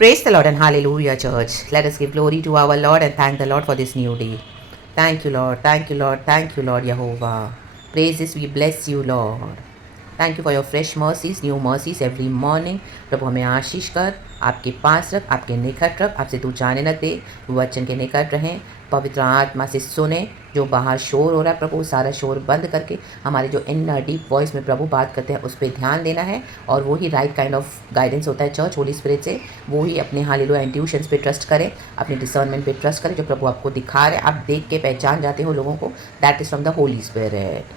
Praise the Lord and hallelujah, church. Let us give glory to our Lord and thank the Lord for this new day. Thank you, Lord. Thank you, Lord. Thank you, Lord Jehovah. Praises, we bless you, Lord. Thank you for your fresh mercies, new mercies every morning. प्रभु हमें आशीष कर, आपके पास रख, आपके निकट रख, आपसे तू जाने न दे, वचन के निकट रहें। पवित्र आत्मा से सुने, जो बाहर शोर हो रहा है प्रभु सारा शोर बंद करके हमारे जो इनर डीप वॉइस में प्रभु बात करते हैं उस पर ध्यान देना है। और वही राइट काइंड ऑफ गाइडेंस होता है चर्च होली स्पिरिट से। वो ही अपने हालेलुया इंट्यूशंस पे ट्रस्ट करें, अपने डिसर्नमेंट पे ट्रस्ट करें। जो प्रभु आपको दिखा रहे हैं, आप देख के पहचान जाते हो लोगों को, that is from the Holi spirit.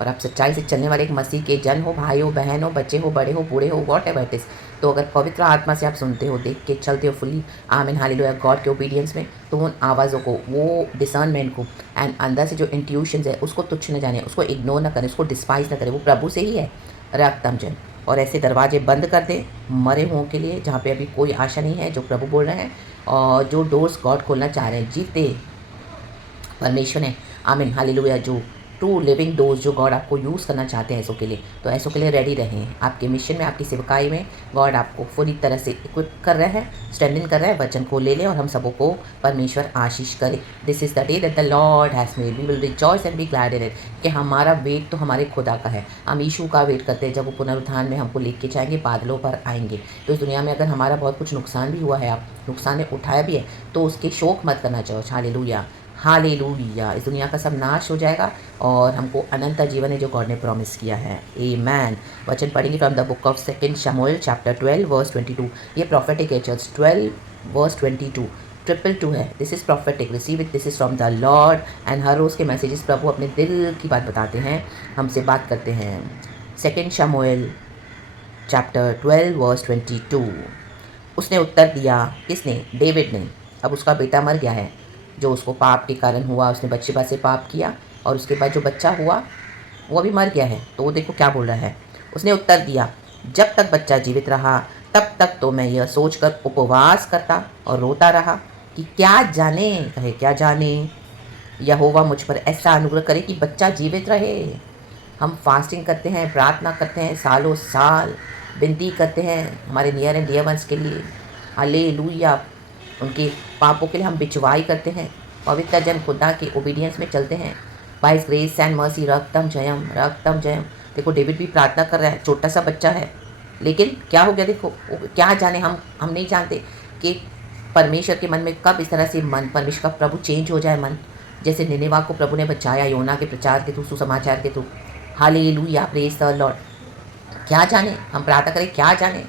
और आप सच्चाई से चलने वाले एक मसीह के जन हो, भाई हो, बहन हो, बच्चे हो, बड़े हो, बूढ़े हो, वॉट एवर इट इज़। तो अगर पवित्र आत्मा से आप सुनते हो, देख के चलते हो फुली आमीन हालेलुया गॉड के ओबीडियंस में, तो उन आवाज़ों को, वो डिसर्नमेंट को एंड अंदर से जो इंट्यूशंस है उसको तुच्छ न जाने, उसको इग्नोर न करें, उसको डिस्पाइज न करें। वो प्रभु से ही है, रक्तम जन। और ऐसे दरवाजे बंद कर दें मरे हुओं के लिए, जहाँ पे अभी कोई आशा नहीं है, जो प्रभु बोल रहे हैं। और जो डोर्स गॉड खोलना चाह रहे हैं, जीते परमेश्वर ने आमीन हालेलुया जो ट्रू लिविंग डोज जो गॉड आपको यूज़ करना चाहते हैं ऐसों के लिए, तो ऐसों के लिए रेडी रहें। आपके मिशन में, आपकी सेवकाई में गॉड आपको पूरी तरह से इक्विप कर रहा है, स्ट्रेंथन कर रहा है। वचन को ले लें और हम सबों को परमेश्वर आशीष करे। This is the day that the Lord has made, we will rejoice and be glad in it. कि हमारा वेट तो हमारे खुदा का है, हम यीशु का वेट करते हैं जब वो पुनरुत्थान में हमको लेके जाएंगे, बादलों पर आएंगे। तो इस दुनिया में अगर हमारा बहुत कुछ नुकसान भी हुआ है, आप नुकसान ने उठाया भी है, तो उसके शोक मत करना चाहिए। Hallelujah hallelujah. इस दुनिया का सब नाश हो जाएगा और हमको अनंत जीवन है जो गॉड ने प्रॉमिस किया है। आमेन। वचन पढ़ेंगे फ्रॉम द बुक ऑफ 2 शमूएल चैप्टर 12 वर्स 22। ये प्रॉफिटिक है चर्च। 12 वर्स 22 222 है। This is prophetic, receive it, this is from the Lord. And हर रोज़ के मैसेजेस प्रभु अपने दिल की बात बताते हैं, हमसे बात करते हैं। 2 शमूएल चैप्टर 12 वर्स 22। उसने उत्तर दिया, किसने? डेविड ने। अब उसका बेटा मर गया है, जो उसको पाप के कारण हुआ, उसने बच्चे से पाप किया और उसके बाद जो बच्चा हुआ वो अभी मर गया है। तो वो देखो क्या बोल रहा है। उसने उत्तर दिया, जब तक बच्चा जीवित रहा तब तक तो मैं यह सोचकर उपवास करता और रोता रहा कि क्या जाने, कहे क्या जाने यहोवा मुझ पर ऐसा अनुग्रह करे कि बच्चा जीवित रहे। हम फास्टिंग करते हैं, प्रार्थना करते हैं, सालों साल विनती करते हैं हमारे नियर एंड डियर वंस के लिए, हालेलुया। उनके पापों के लिए हम बिचवाई करते हैं, पवित्र जन खुदा के ओबीडियंस में चलते हैं। बाय ग्रेस एंड मर्सी रक्तम जयम, रक्तम जयम। देखो डेविड भी प्रार्थना कर रहा है, छोटा सा बच्चा है, लेकिन क्या हो गया देखो। क्या जाने, हम नहीं जानते कि परमेश्वर के मन में कब इस तरह से मन परमेश्वर का प्रभु चेंज हो जाए मन। जैसे निनेवा को प्रभु ने बचाया योना के प्रचार के थ्रू, सुसमाचार के through. Hallelujah, praise the Lord. क्या जाने, हम प्रार्थना करें, क्या जाने,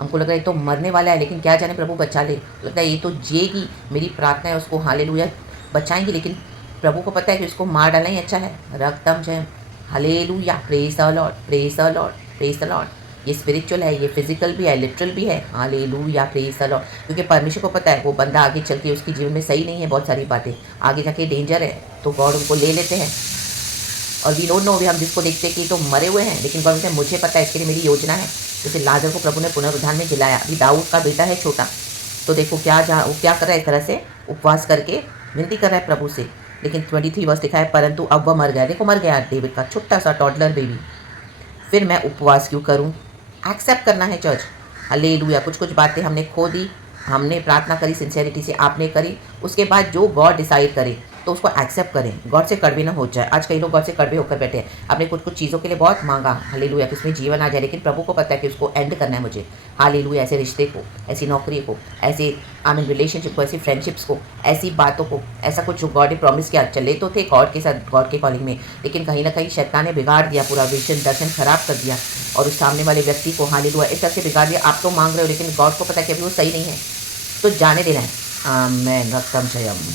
हमको लग रहा है ये तो मरने वाला है, लेकिन क्या जाने प्रभु बचा ले। लगता है ये तो जिएगी, मेरी प्रार्थना है उसको हालेलुया बचाएंगी, लेकिन प्रभु को पता है कि उसको मार डालना ही अच्छा है। रक्तम जय, hallelujah, praise the Lord, praise the Lord, praise the Lord. ये स्पिरिचुअल है, ये फिजिकल भी है, लिटरल भी है। Hallelujah, praise the Lord. क्योंकि परमेश्वर को पता है वो बंदा आगे चल के उसके जीवन में सही नहीं है, बहुत सारी बातें आगे जाके डेंजर है, तो गॉड उनको ले लेते हैं। और वी डोंट नो, भी हम जिसको देखते हैं कि तो मरे हुए हैं, लेकिन गॉड मुझे पता है इसके लिए मेरी योजना है। जैसे लाजर को प्रभु ने पुनरुद्धान में जिलाया, अभी दाऊद का बेटा है छोटा, तो देखो वो क्या कर रहा है, इस तरह से उपवास करके विनती कर रहा है प्रभु से। लेकिन 23 वर्ष लिखा है, परंतु अब वह मर गया। देखो मर गया डेविड का छोटा सा टॉडलर बेबी, फिर मैं उपवास क्यों करूं? एक्सेप्ट करना है चर्च। हालेलुया। कुछ कुछ बातें हमने खो दी, हमने प्रार्थना करी सिंसेरिटी से, आपने करी, उसके बाद जो गॉड डिसाइड करे तो उसको एक्सेप्ट करें। गॉड से कड़वे ना हो जाए। आज कई लोग गॉड से कड़वे होकर बैठे हैं, आपने कुछ कुछ चीज़ों के लिए बहुत मांगा, हालेलुया, कि उसमें जीवन आ जाए, लेकिन प्रभु को पता है कि उसको एंड करना है मुझे। हालेलुया। ऐसे रिश्ते को, ऐसी नौकरी को, ऐसे आमीन रिलेशनशिप को, ऐसी फ्रेंडशिप्स को, ऐसी बातों को, ऐसा कुछ जो गॉड ने प्रॉमिस किया। चले तो थे गॉड के साथ, गॉड के कॉलिंग में, लेकिन कहीं ना कहीं शैतान ने बिगाड़ दिया, पूरा विजन दर्शन खराब कर दिया और उस सामने वाले व्यक्ति को हालेलुया इस तरह से बिगाड़ दिया। आप तो मांग रहे हो, लेकिन गॉड को पता है कि अभी वो सही नहीं है, तो जाने देना है। आमेन, रक्तम जयम।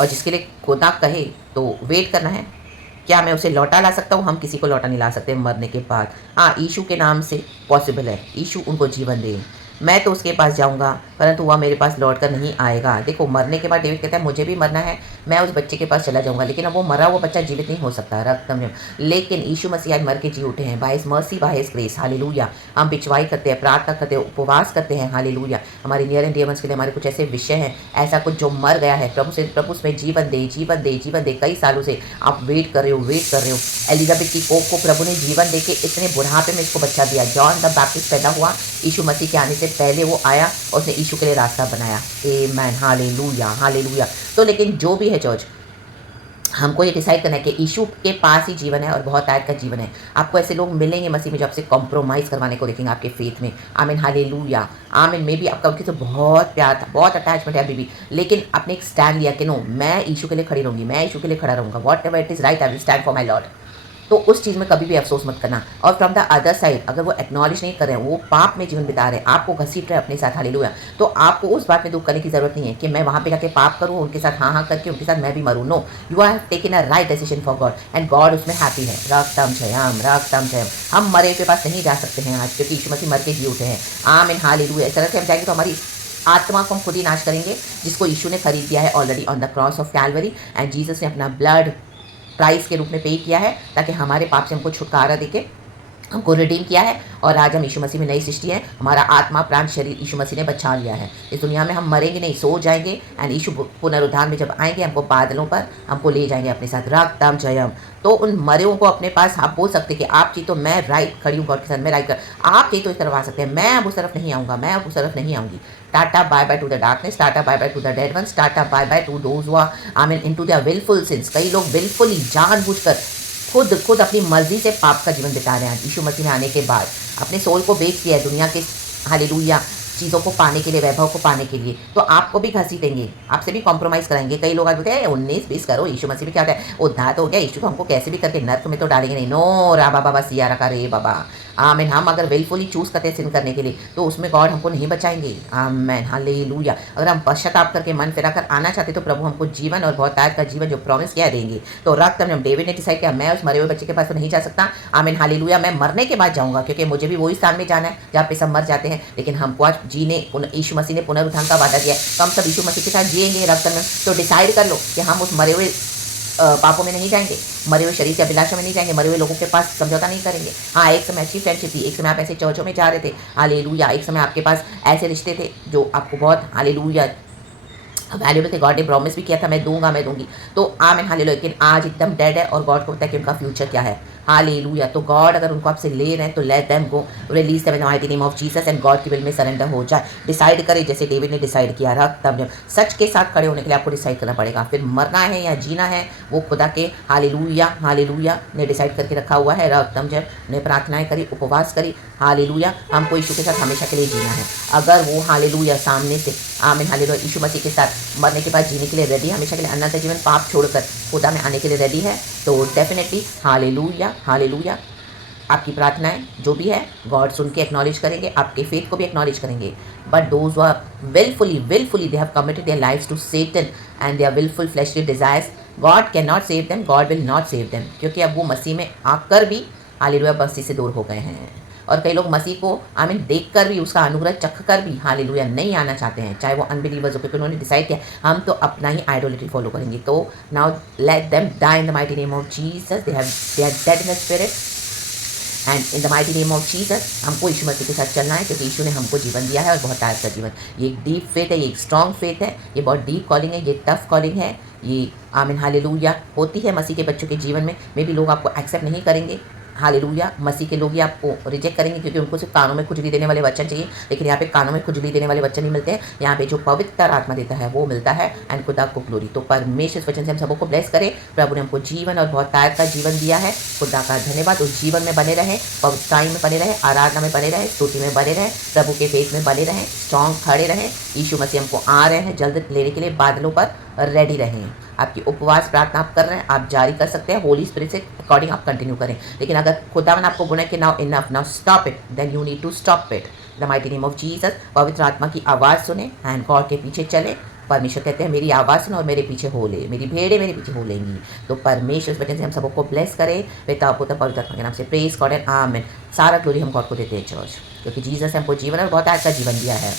और जिसके लिए खुदा कहे तो वेट करना है। क्या मैं उसे लौटा ला सकता हूँ? हम किसी को लौटा नहीं ला सकते मरने के बाद। हाँ, यीशु के नाम से पॉसिबल है, यीशु उनको जीवन दे। मैं तो उसके पास जाऊँगा, परंतु वह मेरे पास लौट कर नहीं आएगा। देखो मरने के बाद डेविड कहता है मुझे भी मरना है, मैं उस बच्चे के पास चला जाऊँगा, लेकिन अब वो मरा हुआ बच्चा जीवित नहीं हो सकता, रक्तम में। लेकिन यीशु मसीह आज मर के जी उठे हैं, by his mercy, by his grace. Hallelujah. हम बिचवाई करते हैं, प्रार्थना करते हैं, उपवास करते हैं। हालेलुया। हमारे नियर एंड डियर वंस के लिए हमारे कुछ ऐसे विषय हैं, ऐसा कुछ जो मर गया है, प्रभु से, प्रभु उसमें जीवन दे, जीवन दे, जीवन दे। कई सालों से आप वेट कर रहे हो, वेट कर रहे हो। एलिजाबेथ की कोख को प्रभु ने जीवन दे के इतने बुढ़ापे में इसको बच्चा दिया। जॉन द बैप्टिस्ट पैदा हुआ यीशु मसीह के आने से से पहले वो आया और उसने यीशु के लिए रास्ता बनाया। आमेन, हालेलुया, हालेलुया। तो लेकिन जो भी है चर्च, हमको ये डिसाइड करना है कि यीशु के पास ही जीवन है और बहुत आयत का जीवन है। आपको ऐसे लोग मिलेंगे मसीह में जो आपसे कॉम्प्रोमाइज़ करवाने को देखेंगे आपके फेथ में। आमीन, हालेलुया, आमीन। मे बी आपका उनके से बहुत प्यार था, बहुत अटैचमेंट है अभी भी, लेकिन आपने एक स्टैंड लिया कि नो, मैं यीशु के लिए खड़ी रहूँगी, मैं यीशु के लिए खड़ा रहूँगा। What ever it is right, I will stand for my lord. तो उस चीज़ में कभी भी अफसोस मत करना। और फ्रॉम द अदर साइड, अगर वो एक्नॉलेज नहीं कर रहे हैं, वो पाप में जीवन बिता रहे हैं, आपको घसीट रहे हैं अपने साथ, हालेलुया, तो आपको उस बात में दुख करने की ज़रूरत नहीं है कि मैं वहाँ पे जाके पाप करूँ, उनके साथ हाँ हाँ करके उनके साथ मैं भी मरूँ। No, you are taken a right decision for God and God उसमें हैप्पी है। रक्तम जयम, रक्तम जयम। हम मरे के पास नहीं जा सकते हैं आज, क्योंकि यीशु मसीह मर के जी उठे हैं। आमीन, हालेलुया। इस तरह से हम जाएंगे तो हमारी आत्मा को हम खुद ही नाश करेंगे, जिसको यीशु ने खरीद दिया है already on the cross of Calvary. And Jesus ने अपना ब्लड प्राइस के रूप में पे किया है, ताकि हमारे पाप से हमको छुटकारा देके हमको रिडीम किया है। और आज हम यीशु मसीह में नई सृष्टि है। हमारा आत्मा प्राण शरीर यीशु मसीह ने बचा लिया है। इस दुनिया में हम मरेंगे नहीं, सो जाएंगे। एंड यीशु पुनरुद्धान में जब आएंगे, हमको बादलों पर हमको ले जाएंगे अपने साथ। रागताम जयम। तो उन मरे को अपने पास आप बोल सकते कि आप चाहिए तो मैं राइट खड़ी हूँ गॉड के साथ, मैं राइट कर, आप चाहिए तो इस तरफ आ सकते हैं, मैं अब उस तरफ नहीं आऊँगा, मैं अब उस तरफ नहीं आऊँगी। Tata bye bye to the darkness, tata bye bye to the dead ones, tata bye bye to those who are amen into their wilful sins. कई लोग विलफुली जानबूझकर खुद अपनी मर्जी से पाप का जीवन बिता रहे हैं। यीशु मसीह में आने के बाद अपने सोल को बेच दिया है दुनिया के हालेलुया चीज़ों को पाने के लिए, वैभव को पाने के लिए। तो आपको भी घसीटेंगे, आपसे भी कॉम्प्रोमाइज़ कराएंगे। कई लोग आज बोलते हैं 19-20 करो, यीशु मसीह में क्या होता है, उद्धार तो हो गया, यीशु तो हमको कैसे भी करके नर्क में तो डालेंगे नहीं। नो, रा बाबा सिया रखा रे बाबा। आमीन। हम अगर विलफुली चूज़ करते हैं सिन करने के लिए, तो उसमें गॉड हमको नहीं बचाएंगे। आमीन, हालेलुया। अगर हम पश्चाताप करके मन फिरा कर आना चाहते, तो प्रभु हमको जीवन और बहुत आयत का जीवन जो प्रॉमिस किया देंगे। तो रक्त में डेविड ने डिसाइड किया, मैं उस मरे हुए बच्चे के पास तो नहीं जा सकता। आमीन, हालेलुया। मैं मरने के बाद जाऊँगा, क्योंकि मुझे भी वही स्थान में जाना है जहाँ पे सब मर जाते हैं। लेकिन हमको आज जीने, यीशु मसीह ने पुनरुत्थान का वादा दिया है, तो हम सब यीशु मसीह के साथ जिएंगे रक्त में। तो डिसाइड कर लो कि हम उस मरे हुए पापों में नहीं जाएंगे, मरे हुए शरीर के अभिलाषा में नहीं जाएंगे, मरे हुए लोगों के पास समझौता नहीं करेंगे। हाँ, एक समय अच्छी फ्रेंडशिप थी, एक समय आप ऐसे चर्चों में जा रहे थे, हालेलुया। एक समय आपके पास ऐसे रिश्ते थे जो आपको बहुत हालेलुया वैल्यूबल थे। गॉड ने प्रॉमिस भी किया था, मैं दूंगा, मैं दूंगी। तो आमीन, हालेलुया। लेकिन आज एकदम डेड है और गॉड को पता है कि उनका फ्यूचर क्या है। हालेलुया। तो गॉड अगर उनको आपसे ले रहे हैं, तो let them go, release them in the mighty name of Jesus and God की विल में सरेंडर हो जाए। डिसाइड करें जैसे डेविड ने डिसाइड किया। रख तब सच के साथ खड़े होने के लिए आपको डिसाइड करना पड़ेगा। फिर मरना है या जीना है, वो खुदा के हालेलुया हालेलुया ने डिसाइड करके रखा हुआ है। रख तब जब ने प्रार्थनाएं करी, उपवास करी, हालेलुया। हमको यीशु के साथ हमेशा के लिए जीना है। अगर वो हालेलुया सामने से आमीन हालेलुया यीशु मसीह के साथ मरने के बाद जीने के लिए रेडी, हमेशा के लिए अनंत जीवन पाप छोड़कर खुदा में आने के लिए रेडी है, तो डेफिनेटली हालेलुया हालेलुया आपकी प्रार्थनाएं जो भी है गॉड सुन के एक्नॉलेज करेंगे, आपके फेथ को भी एक्नॉलेज करेंगे। But those are willfully they have committed their lives to Satan and their willful fleshly desires, God cannot save them, God will not save them, क्योंकि अब वो मसीह में आकर भी हालेलुया मसीह से दूर हो गए हैं। और कई लोग मसीह को आमीन देख कर भी, उसका अनुग्रह चख कर भी हालेलुया नहीं आना चाहते हैं, चाहे वो अनबिलीवर्स हो, क्योंकि उन्होंने डिसाइड किया हम तो अपना ही आइडोलिटी फॉलो करेंगे। तो now let them die in the mighty name of Jesus, they are dead in the spirit and in the mighty name of Jesus. हमको यीशु मसीह के साथ चलना है, क्योंकि यीशु ने हमको जीवन दिया है और बहुत आयत का जीवन। ये एक डीप फेथ है, ये एक स्ट्रॉन्ग फेथ है, ये बहुत डीप कॉलिंग है, ये टफ कॉलिंग है। ये आमीन हालेलुया होती है मसीह के बच्चों के जीवन में। मे भी लोग आपको एक्सेप्ट नहीं करेंगे, हालेलुया मसीह के लोग ही आपको रिजेक्ट करेंगे, क्योंकि उनको सिर्फ कानों में खुजली देने वाले वचन चाहिए। लेकिन यहाँ पे कानों में खुजली देने वाले वचन नहीं मिलते हैं, यहाँ पे जो पवित्र आत्मा देता है वो मिलता है। एंड खुदा को ग्लोरी। तो परमेश्वर इस वचन से हम सबको ब्लेस करें। प्रभु ने हमको जीवन और बहुत तायत का जीवन दिया है, खुदा का धन्यवाद। उस जीवन में बने रहें, पवित्रताई में बने रहें, आराधना में बने रहें, स्तुति में बने रहें, प्रभु के फेथ में बने रहें, स्ट्रॉन्ग खड़े रहें। यीशु मसीह हमको आ रहे हैं जल्द लेने के लिए, बादलों पर रेडी रहें। आपकी उपवास प्रार्थना आप कर रहे हैं, आप जारी कर सकते हैं, होली स्पिरिट से अकॉर्डिंग आप कंटिन्यू करें। लेकिन अगर खुदावन आपको बोले कि now enough, now stop it, then you need to stop it the mighty name of Jesus. पवित्र आत्मा की आवाज़ सुने एंड गॉड के पीछे चले। परमेश्वर कहते हैं मेरी आवाज़ सुनो और मेरे पीछे हो ले, मेरी भेड़ें मेरे पीछे हो लेंगी। तो परमेश्वर इस वजह से हम सबको ब्लेस करें। पिता पुत्र पवित्र आत्मा के नाम से प्रेज गॉड एंड आमीन। सारा ग्लोरी हम गॉड को देते हैं चर्च, क्योंकि जीसस हमको जीवन और बहुत अच्छा जीवन दिया है।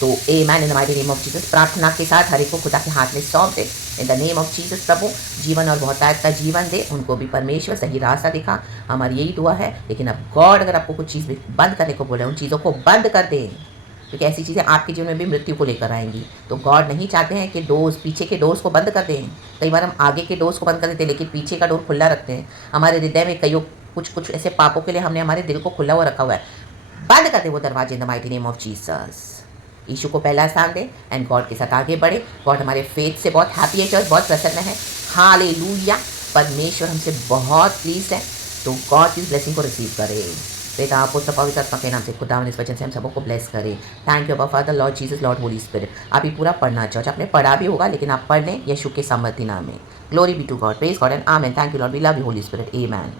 तो amen in the mighty name of Jesus. प्रार्थना के साथ हर एक को खुदा के हाथ में सौंप दे in the name of Jesus. प्रभु जीवन और बहुतायत का जीवन दे, उनको भी परमेश्वर सही रास्ता दिखा, हमारी यही दुआ है। लेकिन अब गॉड अगर आपको कुछ चीज़ बंद करने को बोले, उन चीज़ों को बंद कर दें, क्योंकि ऐसी चीज़ें आपके जीवन में भी मृत्यु को लेकर आएंगी। तो गॉड नहीं चाहते हैं कि डोर्स, पीछे के डोर्स को बंद कर दें। कई बार हम आगे के डोर्स को बंद कर देते हैं, लेकिन पीछे का डोर खुला रखते हैं। हमारे हृदय में कई कुछ ऐसे पापों के लिए हमने हमारे दिल को खुला हुआ रखा हुआ है। बंद कर दे वो दरवाजे in the mighty name of Jesus. यीशु को पहला स्थान दे एंड गॉड के साथ आगे बढ़े। गॉड हमारे फेथ से बहुत हैप्पी है, चर्च बहुत प्रसन्न है। हालेलुया, परमेश्वर हमसे बहुत प्लीज है। तो गॉड की ब्लेसिंग को रिसीव करे। पिता पुत्र पवित्र आत्मा के नाम से खुदावन इस वचन से हम सबको ब्लेस करें। थैंक यू अबा father, Lord Jesus, Lord Holi spirit. आप ये पूरा पढ़ना चर्च, आपने पढ़ा भी होगा लेकिन आप पढ़ लें यीशु के सामर्थ्य नाम में। Glory be to God, praise God and amen. Thank you Lord, we love you holy spirit, amen.